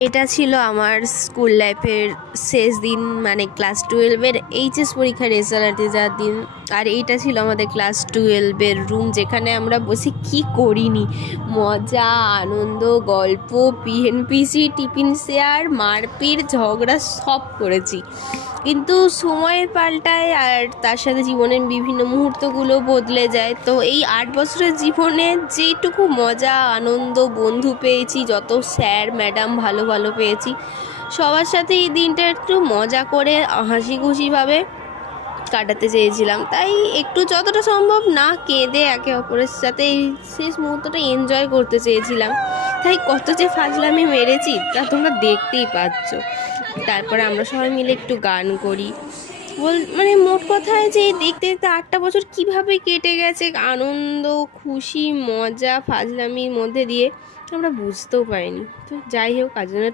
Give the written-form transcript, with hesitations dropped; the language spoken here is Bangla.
এটা ছিল আমার স্কুল লাইফের শেষ দিন, মানে ক্লাস 12-এর এইচএস পরীক্ষার রেজাল্ট দেওয়ার দিন। আর এইটা ছিল আমাদের ক্লাস 12-এর রুম, যেখানে আমরা বসে কি করিনি, মজা, আনন্দ, গল্প, পিএনপিসি, টিফিন শেয়ার, মারপিট, ঝগড়া সব করেছি। কিন্তু সময় পাল্টায় আর তার সাথে জীবনের বিভিন্ন মুহূর্তগুলো বদলে যায়। তো এই 8 বছরের জীবনে যেইটুকু মজা, আনন্দ, বন্ধু পেয়েছি, যত স্যার ম্যাডাম ভালো ভালো পেয়েছি, সবার সাথে এই দিনটা একটু মজা করে হাসি খুশিভাবে কাটাতে চেয়েছিলাম। তাই একটু যতটা সম্ভব না কেঁদে একে অপরের সাথে এই শেষ মুহূর্তটা এনজয় করতে চেয়েছিলাম। তাই কত যে ফাজলামি মেরেছি তা তোমরা দেখতেই পাচ্ছ। তারপরে আমরা সবাই মিলে একটু গান করি, মানে মোট কথায় যে দেখতে দেখতে 8টা বছর কিভাবে কেটে গেছে আনন্দ, খুশি, মজা, ফাজলামির মধ্যে দিয়ে আমরা বুঝতেও পারিনি। তো যাই হোক, আজ জন্য